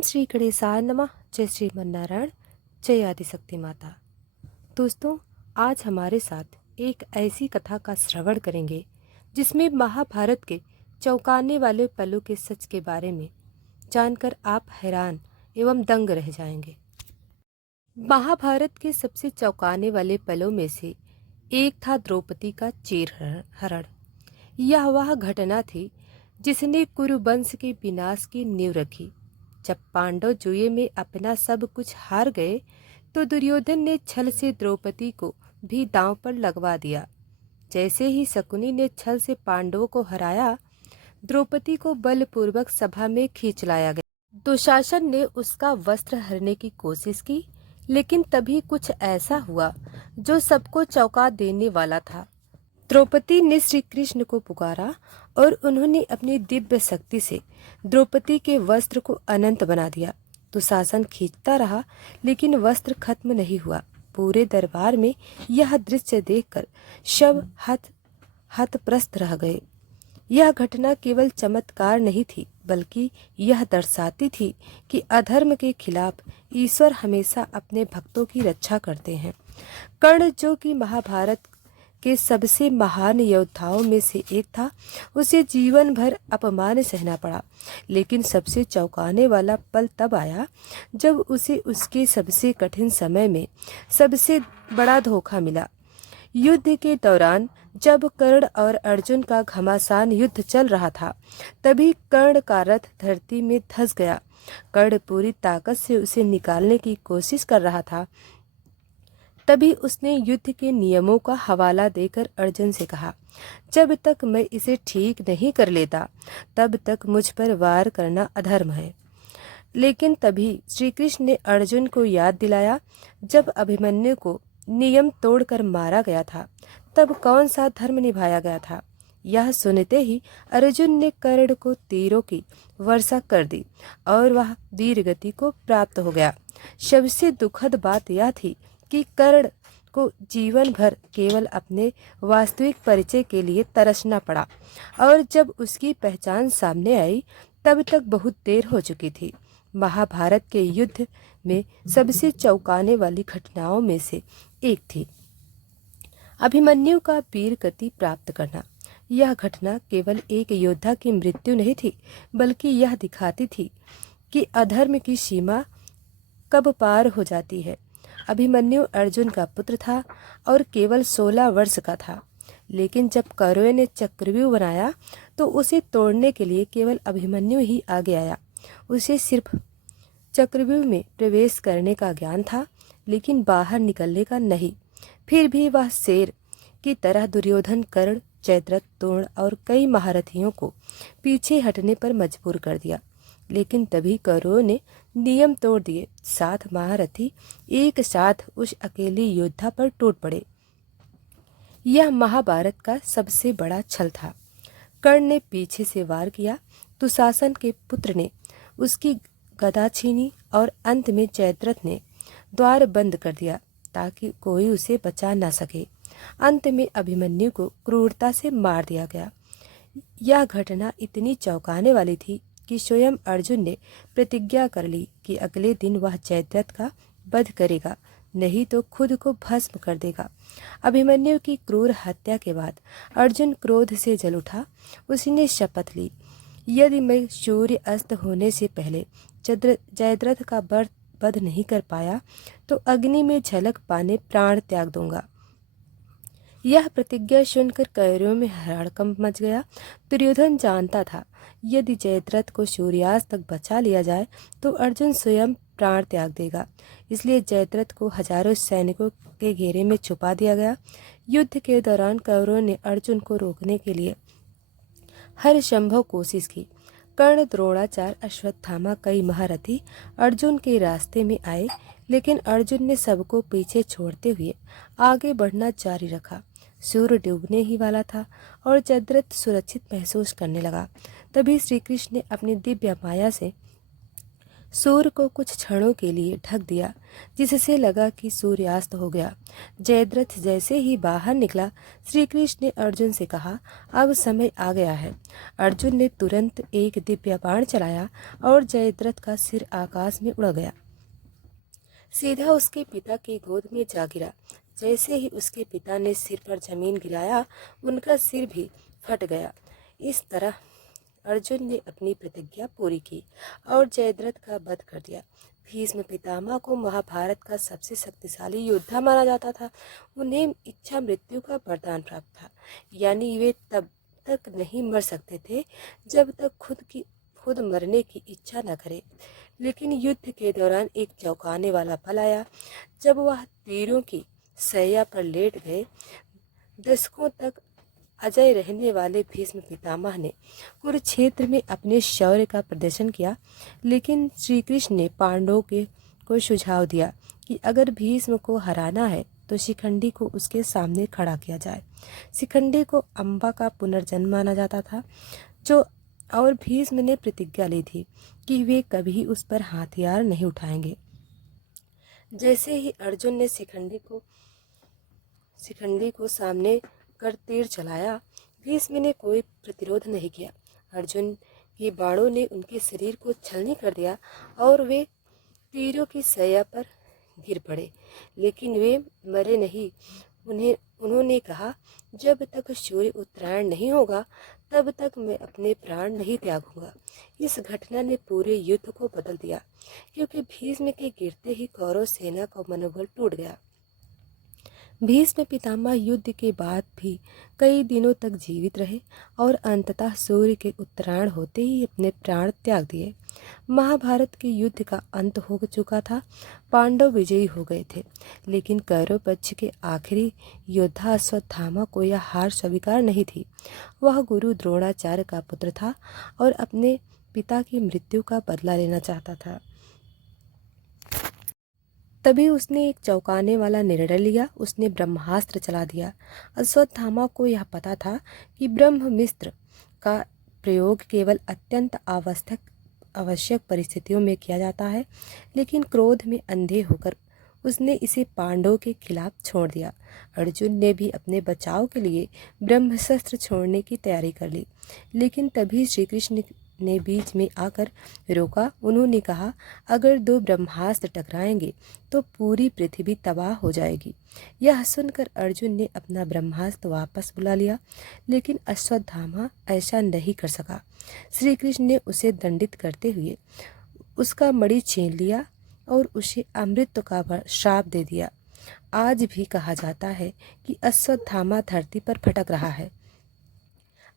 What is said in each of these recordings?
ओम श्री गणेशाय नमः। जय श्रीमन्नारायण। जय आदिशक्ति माता। दोस्तों, आज हमारे साथ एक ऐसी कथा का श्रवण करेंगे जिसमें महाभारत के चौंकाने वाले पलों के सच के बारे में जानकर आप हैरान एवं दंग रह जाएंगे। महाभारत के सबसे चौंकाने वाले पलों में से एक था द्रौपदी का चीर हरण। यह वह घटना थी जिसने कुरुवंश के विनाश की नींव रखी। जब पांडव जुए में अपना सब कुछ हार गए तो दुर्योधन ने छल से द्रौपदी को भी दांव पर लगवा दिया। जैसे ही शकुनी ने छल से पांडवों को हराया, द्रौपदी को बलपूर्वक सभा में खींच लाया गया। दुशासन ने उसका वस्त्र हरने की कोशिश की, लेकिन तभी कुछ ऐसा हुआ जो सबको चौंका देने वाला था। द्रौपदी ने श्री कृष्ण को पुकारा और उन्होंने अपनी दिव्य शक्ति से द्रौपदी के वस्त्र को अनंत बना दिया। दुशासन खींचता रहा, लेकिन वस्त्र खत्म नहीं हुआ। पूरे दरबार में यह दृश्य देखकर सब हतप्रस्त रह गए। यह घटना केवल चमत्कार नहीं थी, बल्कि यह दर्शाती थी कि अधर्म के खिलाफ ईश्वर हमेशा अपने भक्तों की रक्षा करते हैं। कर्ण, जो कि महाभारत के सबसे महान योद्धाओं में से एक था, उसे जीवन भर अपमान सहना पड़ा। लेकिन सबसे चौंकाने वाला पल तब आया जब उसे उसके सबसे कठिन समय में सबसे बड़ा धोखा मिला। युद्ध के दौरान जब कर्ण और अर्जुन का घमासान युद्ध चल रहा था, तभी कर्ण का रथ धरती में धंस गया। कर्ण पूरी ताकत से उसे निकालने की कोशिश कर रहा था। तभी उसने युद्ध के नियमों का हवाला देकर अर्जुन से कहा, जब तक मैं इसे ठीक नहीं कर लेता, तब तक मुझ पर वार करना अधर्म है। लेकिन तभी श्री कृष्ण ने अर्जुन को याद दिलाया, जब अभिमन्यु को नियम तोड़कर मारा गया था, तब कौन सा धर्म निभाया गया था। यह सुनते ही अर्जुन ने कर्ण को तीरों की वर्षा कर दी और वह वीर गति को प्राप्त हो गया। सबसे दुखद बात यह थी कि कर्ण को जीवन भर केवल अपने वास्तविक परिचय के लिए तरसना पड़ा, और जब उसकी पहचान सामने आई तब तक बहुत देर हो चुकी थी। महाभारत के युद्ध में सबसे चौंकाने वाली घटनाओं में से एक थी अभिमन्यु का वीर गति प्राप्त करना। यह घटना केवल एक योद्धा की मृत्यु नहीं थी, बल्कि यह दिखाती थी कि अधर्म की सीमा कब पार हो जाती है। अभिमन्यु अर्जुन का पुत्र था और केवल 16 वर्ष का था, लेकिन जब कौरवों ने चक्रव्यूह बनाया तो उसे तोड़ने के लिए केवल अभिमन्यु ही आगे आया। उसे सिर्फ चक्रव्यूह में प्रवेश करने का ज्ञान था, लेकिन बाहर निकलने का नहीं। फिर भी वह शेर की तरह दुर्योधन, कर्ण, जयद्रथ, द्रोण और कई महारथियों को पीछे हटने पर मजबूर कर दिया। लेकिन तभी कौरवों ने नियम तोड़ दिए। 7 महारथी एक साथ उस अकेले योद्धा पर टूट पड़े। यह महाभारत का सबसे बड़ा छल था। कर्ण ने पीछे से वार किया, दुशासन के पुत्र ने उसकी गदा छीनी और अंत में जयद्रथ ने द्वार बंद कर दिया ताकि कोई उसे बचा न सके। अंत में अभिमन्यु को क्रूरता से मार दिया गया। यह घटना इतनी चौंकाने वाली थी कि स्वयं अर्जुन ने प्रतिज्ञा कर ली कि अगले दिन वह जयद्रथ का वध करेगा, नहीं तो खुद को भस्म कर देगा। अभिमन्यु की क्रूर हत्या के बाद अर्जुन क्रोध से जल उठा। उसने शपथ ली, यदि मैं सूर्य अस्त होने से पहले जयद्रथ का वध नहीं कर पाया तो अग्नि में झलक पाने प्राण त्याग दूंगा। यह प्रतिज्ञा सुनकर कौरवों में हड़कंप मच गया। दुर्योधन जानता था, यदि जयद्रथ को सूर्यास्त तक बचा लिया जाए तो अर्जुन स्वयं प्राण त्याग देगा। इसलिए जयद्रथ को हजारों सैनिकों के घेरे में छुपा दिया गया। युद्ध के दौरान कौरवों ने अर्जुन को रोकने के लिए हर संभव कोशिश की। कर्ण, द्रोणाचार्य, अश्वत्थामा, कई महारथी अर्जुन के रास्ते में आए, लेकिन अर्जुन ने सबको पीछे छोड़ते हुए आगे बढ़ना जारी रखा। सूर्य डूबने ही वाला था और जयद्रथ सुरक्षित महसूस करने लगा। तभी श्री कृष्ण ने अपनी दिव्य माया से सूर्य को कुछ क्षणों के लिए ढक दिया, जिससे लगा कि सूर्यास्त हो गया। जयद्रथ जैसे ही बाहर निकला, श्री कृष्ण ने अर्जुन से कहा, अब समय आ गया है। अर्जुन ने तुरंत एक दिव्य बाण चलाया और जयद्रथ का सिर आकाश में उड़ गया, सीधा उसके पिता की गोद में जा गिरा। जैसे ही उसके पिता ने सिर पर जमीन गिराया, उनका सिर भी फट गया। इस तरह अर्जुन ने अपनी प्रतिज्ञा पूरी की और जयद्रथ का वध कर दिया। भीष्म पितामह को महाभारत का सबसे शक्तिशाली योद्धा माना जाता था। उन्हें इच्छा मृत्यु का वरदान प्राप्त था, यानी वे तब तक नहीं मर सकते थे जब तक खुद मरने की इच्छा न करे। लेकिन युद्ध के दौरान एक चौंकाने वाला पल आया, जब वह तीरों की सैया पर लेट गए। दशकों तक अजय रहने वाले भीष्म पितामह ने कुरुक्षेत्र में अपने शौर्य का प्रदर्शन किया, लेकिन श्री कृष्ण ने पांडवों को सुझाव दिया कि अगर भीष्म को हराना है तो शिखंडी को उसके सामने खड़ा किया जाए। शिखंडी को अम्बा का पुनर्जन्म माना जाता था, और भीष्म ने प्रतिज्ञा ली थी कि वे कभी उस पर हथियार नहीं उठाएंगे। जैसे ही अर्जुन ने शिखंडी को सामने कर तीर चलाया, भीष्म ने कोई प्रतिरोध नहीं किया। अर्जुन के बाणों ने उनके शरीर को छलनी कर दिया और वे तीरों की सैया पर गिर पड़े, लेकिन वे मरे नहीं। उन्होंने कहा, जब तक सूर्य उत्तरायण नहीं होगा तब तक मैं अपने प्राण नहीं त्यागूंगा। इस घटना ने पूरे युद्ध को बदल दिया, क्योंकि भीष्म के गिरते ही कौरव सेना का मनोबल टूट गया। भीष्म पितामह युद्ध के बाद भी कई दिनों तक जीवित रहे और अंततः सूर्य के उत्तरायण होते ही अपने प्राण त्याग दिए। महाभारत के युद्ध का अंत हो चुका था। पांडव विजयी हो गए थे, लेकिन कौरव पक्ष के आखिरी योद्धा अश्वत्थामा को यह हार स्वीकार नहीं थी। वह गुरु द्रोणाचार्य का पुत्र था और अपने पिता की मृत्यु का बदला लेना चाहता था। तभी उसने एक चौंकाने वाला निर्णय लिया। उसने ब्रह्मास्त्र चला दिया। अश्वत्थामा को यह पता था कि ब्रह्मस्त्र का प्रयोग केवल अत्यंत आवश्यक परिस्थितियों में किया जाता है, लेकिन क्रोध में अंधे होकर उसने इसे पांडवों के खिलाफ छोड़ दिया। अर्जुन ने भी अपने बचाव के लिए ब्रह्मास्त्र छोड़ने की तैयारी कर ली, लेकिन तभी श्री कृष्ण ने बीच में आकर रोका। उन्होंने कहा, अगर दो ब्रह्मास्त्र टकराएंगे तो पूरी पृथ्वी तबाह हो जाएगी। यह सुनकर अर्जुन ने अपना ब्रह्मास्त्र वापस बुला लिया, लेकिन अश्वत्थामा ऐसा नहीं कर सका। श्री कृष्ण ने उसे दंडित करते हुए उसका मणि छीन लिया और उसे अमृत का श्राप दे दिया। आज भी कहा जाता है कि अश्वत्थामा धरती पर भटक रहा है,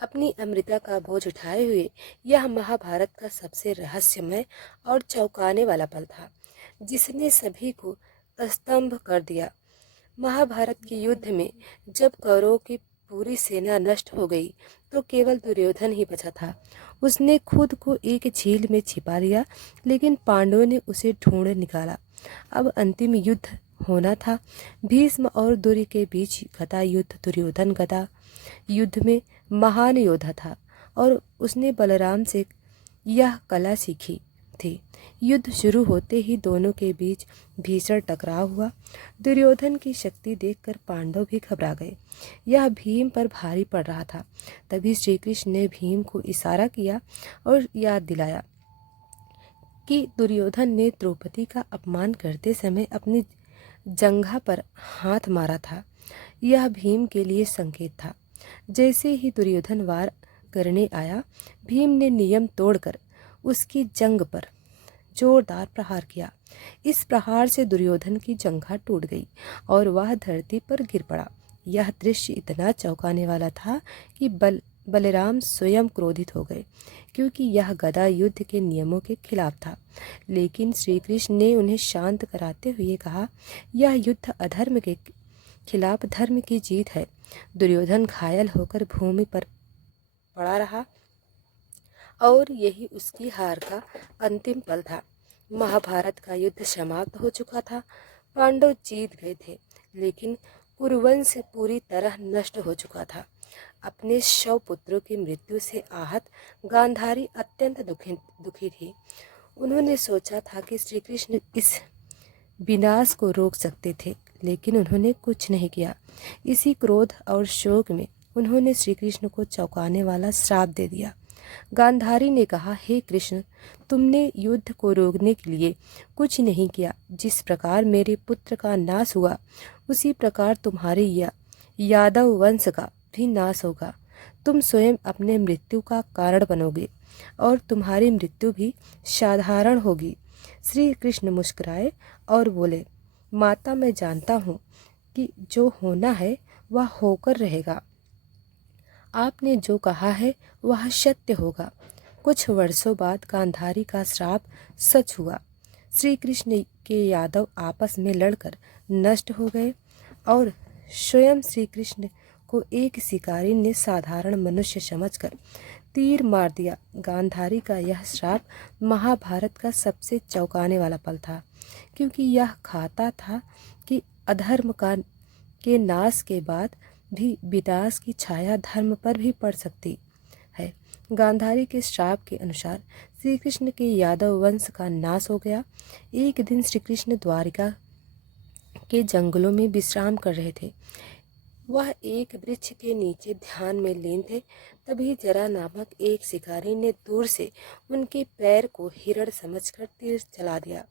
अपनी अमृता का बोझ उठाए हुए। यह महाभारत का सबसे रहस्यमय और चौंकाने वाला पल था, जिसने सभी को स्तंभ कर दिया। महाभारत के युद्ध में जब कौरवों की पूरी सेना नष्ट हो गई तो केवल दुर्योधन ही बचा था। उसने खुद को एक झील में छिपा लिया, लेकिन पांडवों ने उसे ढूंढ निकाला। अब अंतिम युद्ध होना था, भीष्म और दुर्योधन के बीच गदा युद्ध। दुर्योधन गदा युद्ध में महान योद्धा था और उसने बलराम से यह कला सीखी थी। युद्ध शुरू होते ही दोनों के बीच भीषण टकराव हुआ। दुर्योधन की शक्ति देखकर पांडव भी घबरा गए। यह भीम पर भारी पड़ रहा था। तभी श्री कृष्ण ने भीम को इशारा किया और याद दिलाया कि दुर्योधन ने द्रौपदी का अपमान करते समय अपनी जंघा पर हाथ मारा था। यह भीम के लिए संकेत था। जैसे ही दुर्योधन वार करने आया, भीम ने नियम तोड़कर उसकी जंघ पर जोरदार प्रहार किया। इस प्रहार से दुर्योधन की जंघा टूट गई और वह धरती पर गिर पड़ा। यह दृश्य इतना चौंकाने वाला था कि बलराम स्वयं क्रोधित हो गए, क्योंकि यह गदा युद्ध के नियमों के खिलाफ था। लेकिन श्री कृष्ण ने उन्हें शांत कराते हुए कहा, यह युद्ध अधर्म के खिलाफ धर्म की जीत है। दुर्योधन घायल होकर भूमि पर पड़ा रहा और यही उसकी हार का अंतिम पल था। महाभारत का युद्ध समाप्त हो चुका था। पांडव जीत गए थे, लेकिन कुरुवंश पूरी तरह नष्ट हो चुका था। अपने 100 पुत्रों की मृत्यु से आहत गांधारी अत्यंत दुखी थी। उन्होंने सोचा था कि श्री कृष्ण इस विनाश को रोक सकते थे, लेकिन उन्होंने कुछ नहीं किया। इसी क्रोध और शोक में उन्होंने श्री कृष्ण को चौंकाने वाला श्राप दे दिया। गांधारी ने कहा, हे कृष्ण, तुमने युद्ध को रोकने के लिए कुछ नहीं किया। जिस प्रकार मेरे पुत्र का नाश हुआ, उसी प्रकार तुम्हारे यादव वंश का भी नाश होगा। तुम स्वयं अपने मृत्यु का कारण बनोगे और तुम्हारी मृत्यु भी साधारण होगी। श्री कृष्ण मुस्कुराए और बोले, माता, मैं जानता हूँ कि जो होना है वह होकर रहेगा। आपने जो कहा है वह सत्य होगा। कुछ वर्षों बाद गांधारी का श्राप सच हुआ। श्री कृष्ण के यादव आपस में लड़कर नष्ट हो गए और स्वयं श्री कृष्ण को एक शिकारी ने साधारण मनुष्य समझकर तीर मार दिया। गांधारी का यह श्राप महाभारत का सबसे चौंकाने वाला पल था, क्योंकि यह खाता था कि अधर्म के नाश के बाद भी विनाश की छाया धर्म पर भी पड़ सकती है। गांधारी के श्राप के अनुसार श्री कृष्ण के यादव वंश का नाश हो गया। एक दिन श्री कृष्ण द्वारिका के जंगलों में विश्राम कर रहे थे। वह एक वृक्ष के नीचे ध्यान में लीन थे। तभी जरा नामक एक शिकारी ने दूर से उनके पैर को हिरण समझकर तीर चला दिया।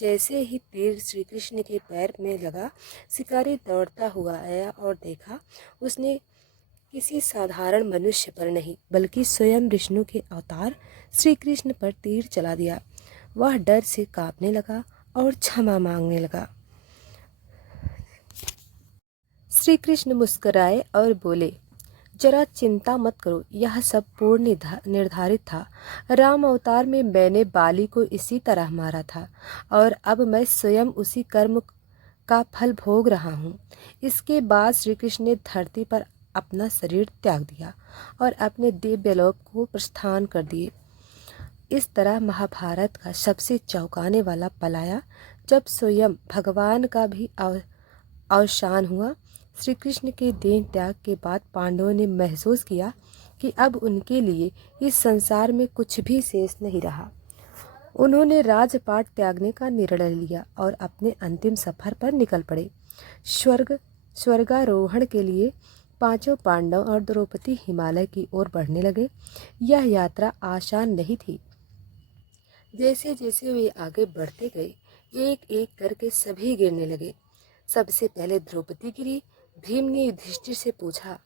जैसे ही तीर श्री कृष्ण के पैर में लगा, शिकारी दौड़ता हुआ आया और देखा उसने किसी साधारण मनुष्य पर नहीं, बल्कि स्वयं विष्णु के अवतार श्री कृष्ण पर तीर चला दिया। वह डर से कांपने लगा और क्षमा मांगने लगा। श्री कृष्ण मुस्कुराए और बोले, जरा चिंता मत करो, यह सब पूर्ण निर्धारित था। राम अवतार में मैंने बाली को इसी तरह मारा था और अब मैं स्वयं उसी कर्म का फल भोग रहा हूँ। इसके बाद श्री कृष्ण ने धरती पर अपना शरीर त्याग दिया और अपने दिव्यलोक को प्रस्थान कर दिए। इस तरह महाभारत का सबसे चौंकाने वाला पल आया, जब स्वयं भगवान का भी अवसान हुआ। श्री कृष्ण के देह त्याग के बाद पांडवों ने महसूस किया कि अब उनके लिए इस संसार में कुछ भी शेष नहीं रहा। उन्होंने राजपाट त्यागने का निर्णय लिया और अपने अंतिम सफर पर निकल पड़े। स्वर्गारोहण के लिए पांचों पांडव और द्रौपदी हिमालय की ओर बढ़ने लगे। यह यात्रा आसान नहीं थी। जैसे जैसे वे आगे बढ़ते गए, एक एक करके सभी गिरने लगे। सबसे पहले द्रौपदी गिरी। भीम ने युधिष्ठिर से पूछा,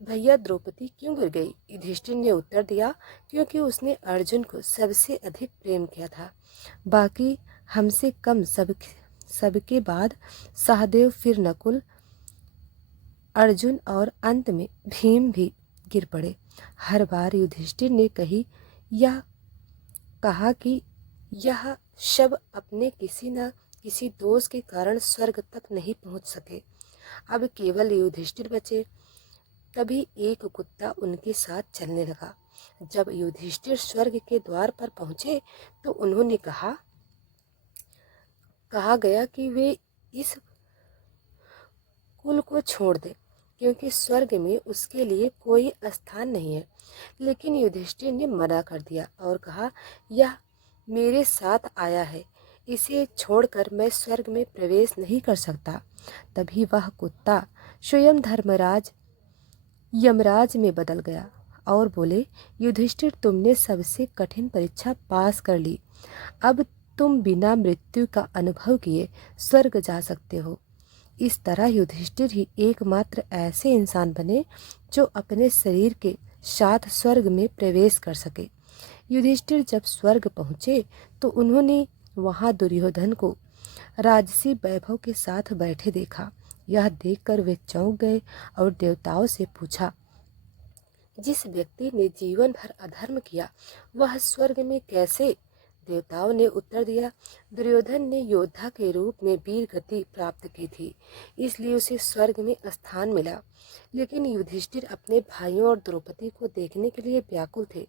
भैया द्रौपदी क्यों गिर गई? युधिष्ठिर ने उत्तर दिया, क्योंकि उसने अर्जुन को सबसे अधिक प्रेम किया था। बाकी हमसे कम सबके बाद सहदेव, फिर नकुल, अर्जुन और अंत में भीम भी गिर पड़े। हर बार युधिष्ठिर ने कहा कि यह सब अपने किसी न किसी दोष के कारण स्वर्ग तक नहीं पहुंच सके। अब केवल युधिष्ठिर बचे। तभी एक कुत्ता उनके साथ चलने लगा। जब युधिष्ठिर स्वर्ग के द्वार पर पहुंचे तो उन्होंने कहा गया कि वे इस कुल को छोड़ दें, क्योंकि स्वर्ग में उसके लिए कोई स्थान नहीं है। लेकिन युधिष्ठिर ने मना कर दिया और कहा, यह मेरे साथ आया है, इसे छोड़कर मैं स्वर्ग में प्रवेश नहीं कर सकता। तभी वह कुत्ता स्वयं धर्मराज यमराज में बदल गया और बोले, युधिष्ठिर, तुमने सबसे कठिन परीक्षा पास कर ली। अब तुम बिना मृत्यु का अनुभव किए स्वर्ग जा सकते हो। इस तरह युधिष्ठिर ही एकमात्र ऐसे इंसान बने जो अपने शरीर के साथ स्वर्ग में प्रवेश कर सके। युधिष्ठिर जब स्वर्ग पहुँचे तो उन्होंने वहाँ दुर्योधन को राजसी वैभव के साथ बैठे देखा। यह देखकर वे चौंक गए और देवताओं से पूछा, जिस व्यक्ति ने जीवन भर अधर्म किया वह स्वर्ग में कैसे? देवताओं ने उत्तर दिया, दुर्योधन ने योद्धा के रूप में वीर गति प्राप्त की थी, इसलिए उसे स्वर्ग में स्थान मिला। लेकिन युधिष्ठिर अपने भाइयों और द्रौपदी को देखने के लिए व्याकुल थे।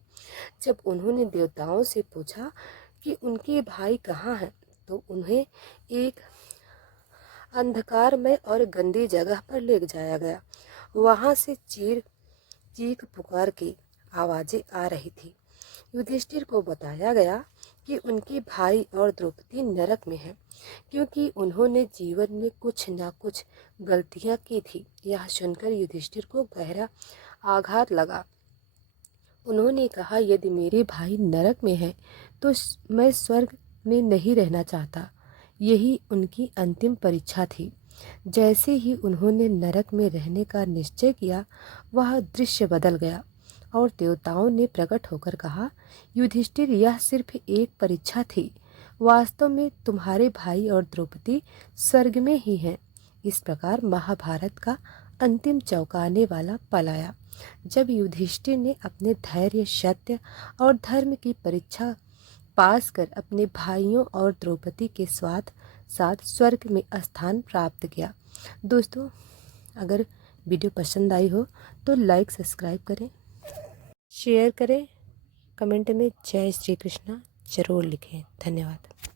जब उन्होंने देवताओं से पूछा कि उनके भाई कहाँ हैं, तो उन्हें एक अंधकारमय और गंदी जगह पर ले जाया गया। वहां से चीख पुकार की आवाजें आ रही थी। युधिष्ठिर को बताया गया कि उनके भाई और द्रौपदी नरक में हैं, क्योंकि उन्होंने जीवन में कुछ ना कुछ गलतियां की थी। यह सुनकर युधिष्ठिर को गहरा आघात लगा। उन्होंने कहा, यदि मेरे भाई नरक में हैं तो मैं स्वर्ग में नहीं रहना चाहता। यही उनकी अंतिम परीक्षा थी। जैसे ही उन्होंने नरक में रहने का निश्चय किया, वह दृश्य बदल गया और देवताओं ने प्रकट होकर कहा, युधिष्ठिर, यह सिर्फ एक परीक्षा थी। वास्तव में तुम्हारे भाई और द्रौपदी स्वर्ग में ही हैं। इस प्रकार महाभारत का अंतिम चौंकाने वाला पल आया, जब युधिष्ठिर ने अपने धैर्य, सत्य और धर्म की परीक्षा पास कर अपने भाइयों और द्रौपदी के साथ स्वर्ग में स्थान प्राप्त किया। दोस्तों, अगर वीडियो पसंद आई हो तो लाइक, सब्सक्राइब करें, शेयर करें, कमेंट में जय श्री कृष्णा जरूर लिखें। धन्यवाद।